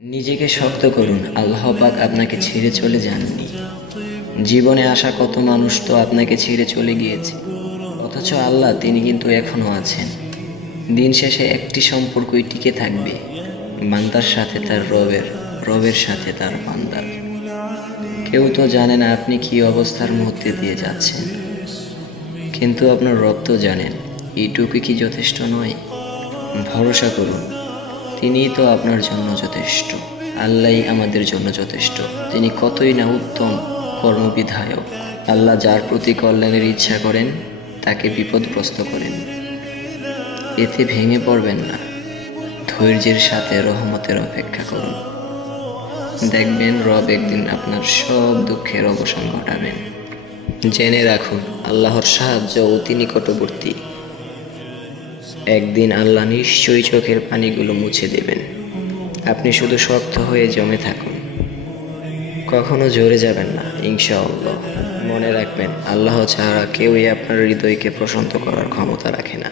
নিজেকে শক্ত করুন, আল্লাহ পাক আপনাকে ছেড়ে চলে যাননি। জীবনে আসা কত মানুষ তো আপনাকে ছেড়ে চলে গিয়েছে, অথচ আল্লাহ তিনি কিন্তু এখনও আছেন। দিন শেষে একটি সম্পর্কই টিকে থাকবে, বান্দার সাথে তার রবের, রবের সাথে তার বান্দার। কেউ তো জানে না আপনি কী অবস্থার মধ্যে দিয়ে যাচ্ছেন, কিন্তু আপনার রব তো জানেন। এইটুকু কি যথেষ্ট নয়? ভরসা করুন, তিনিই তো আপনার জন্য যথেষ্ট। আল্লাহই আমাদের জন্য যথেষ্ট। তিনি কতই না উত্তম কর্মবিধায়ক। আল্লাহ যার প্রতি কল্যাণের ইচ্ছা করেন তাকে বিপদগ্রস্ত করেন। এতে ভেঙে পড়বেন না, ধৈর্যের সাথে রহমতের অপেক্ষা করুন। দেখবেন রব একদিন আপনার সব দুঃখের অবসান ঘটাবেন। জেনে রাখুন, আল্লাহর সাহায্য অতি নিকটবর্তী। একদিন আল্লাহ নিশ্চয়ই চোখের পানিগুলো মুছে দেবেন। আপনি শুধু শক্ত হয়ে জমে থাকুন, কখনো ঝরে যাবেন না, ইনশাআল্লাহ। মনে রাখবেন, আল্লাহ ছাড়া কেউই আপনার হৃদয়কে প্রশান্ত করার ক্ষমতা রাখে না।